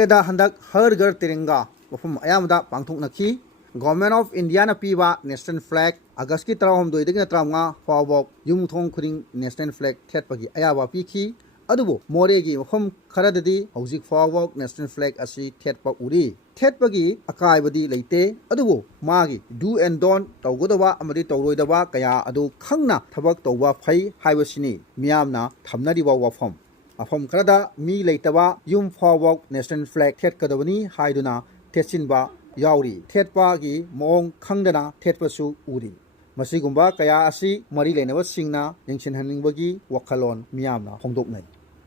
मोरेदा हंदक हर घर तिरंगा मफम अयामदा पांथोकनखी government of India न पीवा नेशनल फ्लैग अगस्त की 13 फावबोक युमथोंग खुदिंग नेशनल फ्लैग थेटपगी अयाबा पीखी अदुबो मोरेगी मफम खरददी हौजिक फावबोक नेशनल फ्लैग असी थेटपा उरी थेटपगी अकायबदी लेते अदुबो मागी डू एंड डोंट तौगदबा अमदी तौरोइदबा कया अदु खंगना थबक तौबा फै हाइबसिनी मियामना थमनरिबा वफम मफम खरदा मी लेतबा युम फावबोक नेशनल फ्लैग थेटकदबनी हाइदुना थेटसिनबा याउरी थेटपागी मोंग खंगदना थेटपसु उरी मसिगुंबा कया असी मरी लेनबा सिंगना यंगसिनहनिंगबगी वखलोन मियामना फोंदोकनै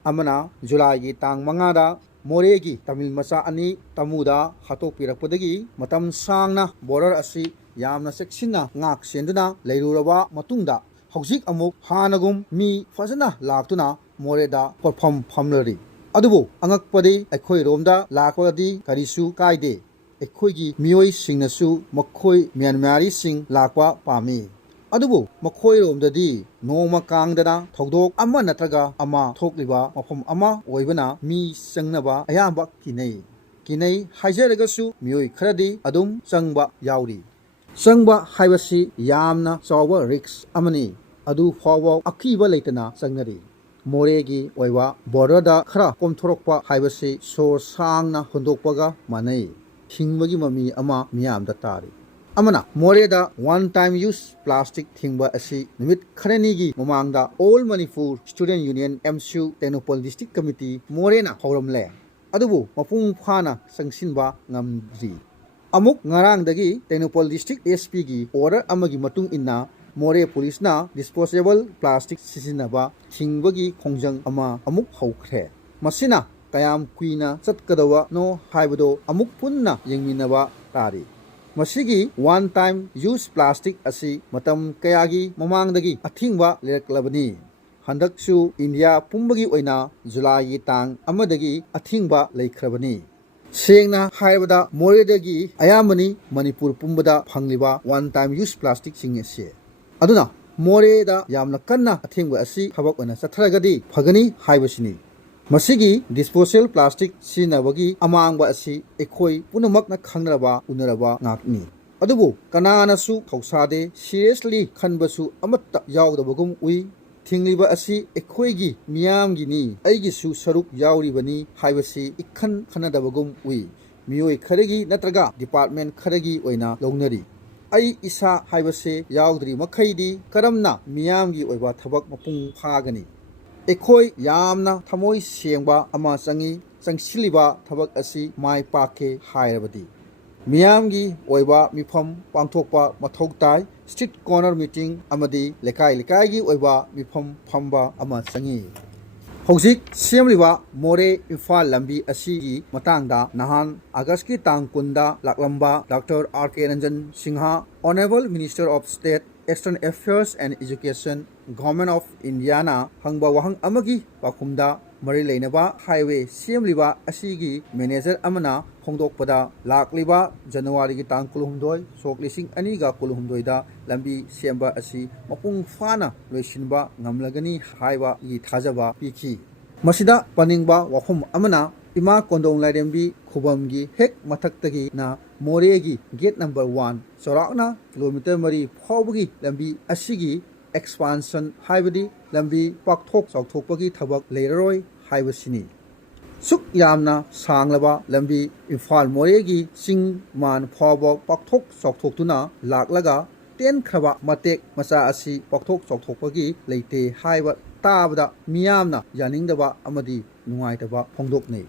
अमना जुलाई तांग 5दा मोरेगी तमिल मचा अनि तमुदा हातोकपिरकपदगी मतम सांगना बोर्डर असी यामना सेक्सिना ngak सेंदुना लेरुरबा मतुंगदा हौजिक अमुक हानगुम मी फजना लाक्तुना मोरेदा परफॉर्म फमलरी अदुबो अंगकपदि अखोय रोमदा लाकपदि करिसु कायदे अखोयगी मियोय सिंगनसु मखोय म्यांमारी सिंग लाकपा पामी अदुबो मखोय रोमददी नोमा कांगदना थौदोक अमा नत्रगा अमा थोकलिबा मफम अमा ओइबना मी संगनबा अयाबा किनै हाइजरगसु मियोय खरदी अदुम संगबा याउरी संगबा हाइबसी यामना चावबा रिक्स अमनी अदु फावबा अकीबा लेतना संगरी मोरेगी ओइवा बोर्डरदा खरा कोमथोरकपा हाइबसी सोर सांगना हुंदोकपगा मानै थिंगबगी ममी अमा मियामदा तारी अमना मोरेदा वन टाइम यूज प्लास्टिक थिंगबा असी निमित खरनीगी ममांगदा all Manipur student union AMSU Tengnoupal district committee मोरेना हौरमले अदुबु मपुंग फाना संगसिनबा ngamdri अमुक ngarangdagi टेक्नोपॉल डिस्ट्रिक्ट एसपी गी ऑर्डर अमगी मतुंग इन्ना मोरे पुलिसना डिस्पोजेबल प्लास्टिक सिजिनबा थिंगबगी खोंजंग अमा अमुक हौख्रे मसिना कयाम कुइना चटकदवा नो हाइबदो अमुक पुन्ना यंगमिनबा तारी मसिगी वन टाइम यूज प्लास्टिक असी मतम कयागी ममांगदगी अथिंगबा लेरकलबनी हंदकसु इंडिया पुंबगी ओइना जुलाई तांग अमदगी अथिंगबा लेखरबनी सेंगना हाइबदा मोरेदगी अयामनी मणिपुर पुंबदा फंगलिबा वन टाइम यूज प्लास्टिक सिंगेसे अदुना मोरेदा यामना कन्ना अथिंगबा असी थबक ओना चथरगदी फगनी हाइबसिनी मसिगी डिस्पोजेबल प्लास्टिक सिनबगी अमांगबा असी एखोय पुनमकना खंगरबा उनरबा ngakni अदुबु कनानासु थौसादे सीरियसली खनबसु अमत्ता यावदबगुम उई थिंगलिबा असी एखोयगी मियामगिनी अइगिसु सरुक यावरिबनी हाइबसी इखन खनदबगुम उई मियोय खरगी नत्रगा डिपार्टमेंट खरगी ओइना लौनरी अई इसा हाइबसे यावद्री मखैदी करमना मियामगी ओइबा थबक मपुंग फागनी एखोय यामना थमोय सेंगबा अमा चंगी चंगसिलिबा थबक असी माय पाके हायरबदी मियामगी ओइबा मिफम पांथोकपा मथौताय स्ट्रीट कॉर्नर मीटिंग अमदी लेकाय लेकायगी ओइबा मिफम फंबा अमा चंगी हौजिक सेमलिबा मोरे इम्फाल लंबी असीगी मतंगदा नहान अगस्त की तांग कुंदा लाकलंबा doctor R K. Ranjan Sinha honourable minister of state external affairs and education government of India ना हंगबा वहंग अमगी पाखुमदा मरी लेनबा हाईवे सेमलिबा असीगी मैनेजर अमना फोंदोकपदा लाकलिबा जनवरी की तांग कुलहुमदोय सोक लिसिंग अनीगा कुलहुमदोयदा लंबी सेमबा असी मपुंग फाना लोइसिनबा ngamlagani हाइबा गी थाजबा पीखी मसिदा पनिंगबा वफम अमना इमा कोंदोंग लाइरेंबी खुबमगी हेक मथक्तगी ना मोरेगी गेट नंबर 1 चौराकना किलोमीटर मरी फावबगी लंबी असीगी एक्सपांशन हाइबदी लंबी पाकथोक चौथोकपगी थबक लेररोय हाइबसिनी सुक यामना सांगलबा लंबी इम्फाल मोरेगी सिंग मान फावबक पाकथोक चौथोकतुना लाकलगा टेन खरबा मतेक मचा असी पाकथोक चौथोकपगी लेते हाइबा ताबदा मियामना यानिंगदबा अमदी नुंगाइतबा फोंदोकनै।